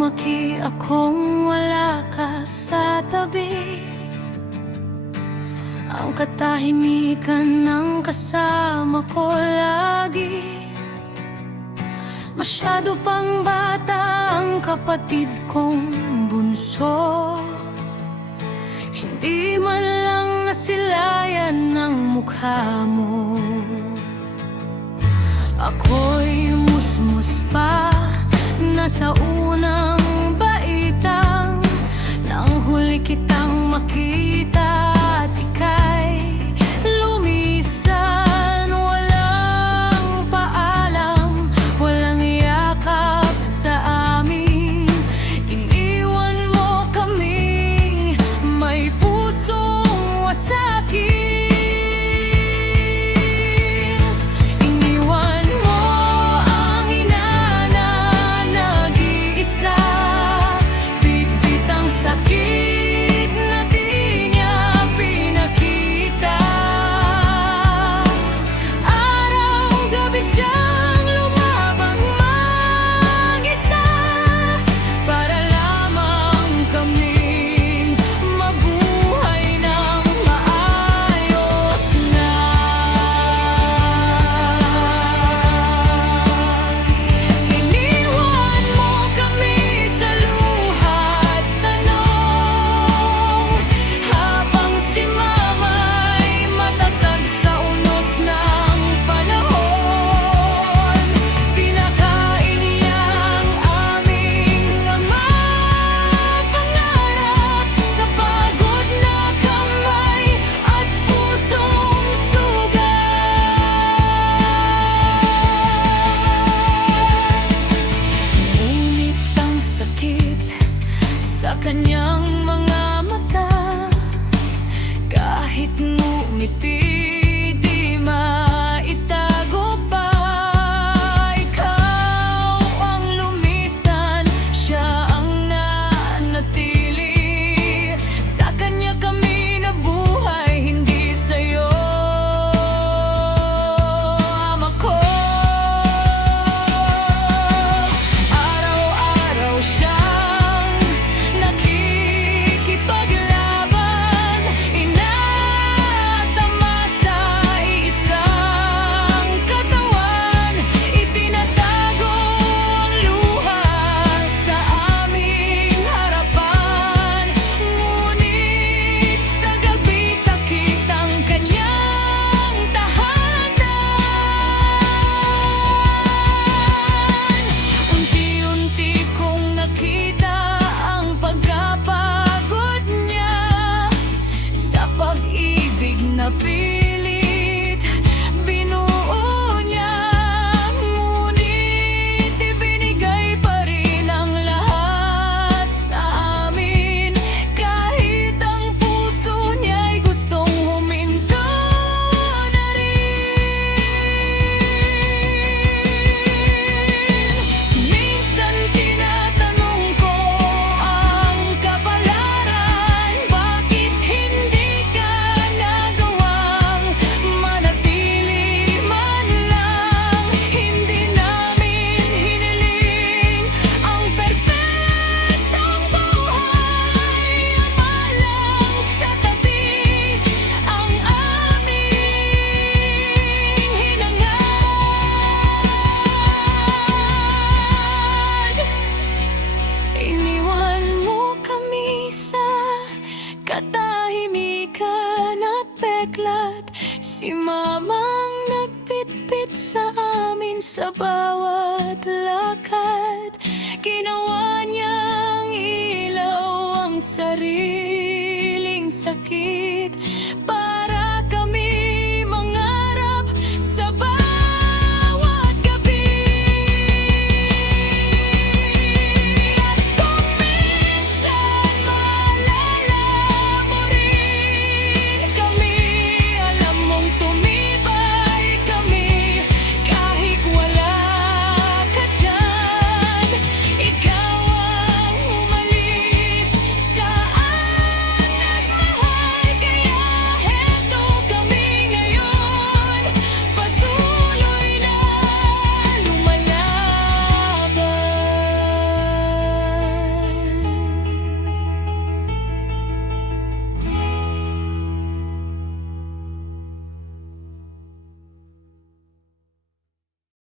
lumaki akong wala ka sa tabi. Ang katahimikan ng kasama ko lagi. Masyado pang bata ang kapatid kong bunso. Hindi man lang nasilayan ng mukha mo. Ako'y musmus pa, nasa unang baitang nang huli kitang makita at ika'y lumisan. Walang paalam, walang yakap sa amin. Iniwan mo kaming may pusong wasakin. Kanyang mga mata, kahit ngumiti, di maitago pa. Ikaw ang lumisan, siya ang nanatili. Sa kanya kami nabuhay, hindi sa'yo. Ama ko, araw-araw siya pilit, binuo niya, ngunit ibinigay pa rin ang lahat sa amin. Kahit ang puso niya'y gustong huminto na rin. Minsan tinatanong ko ang kapalaran, bakit hindi ka manatili man lang. Hindi namin hiniling ang perpektong buhay. Ama lang sa tabi ang aming hinangad. Iniwan mo kami sa katahimikan at peklat. Si mamang nagpitpit sa amin sa bawat lakad. Ginawa niya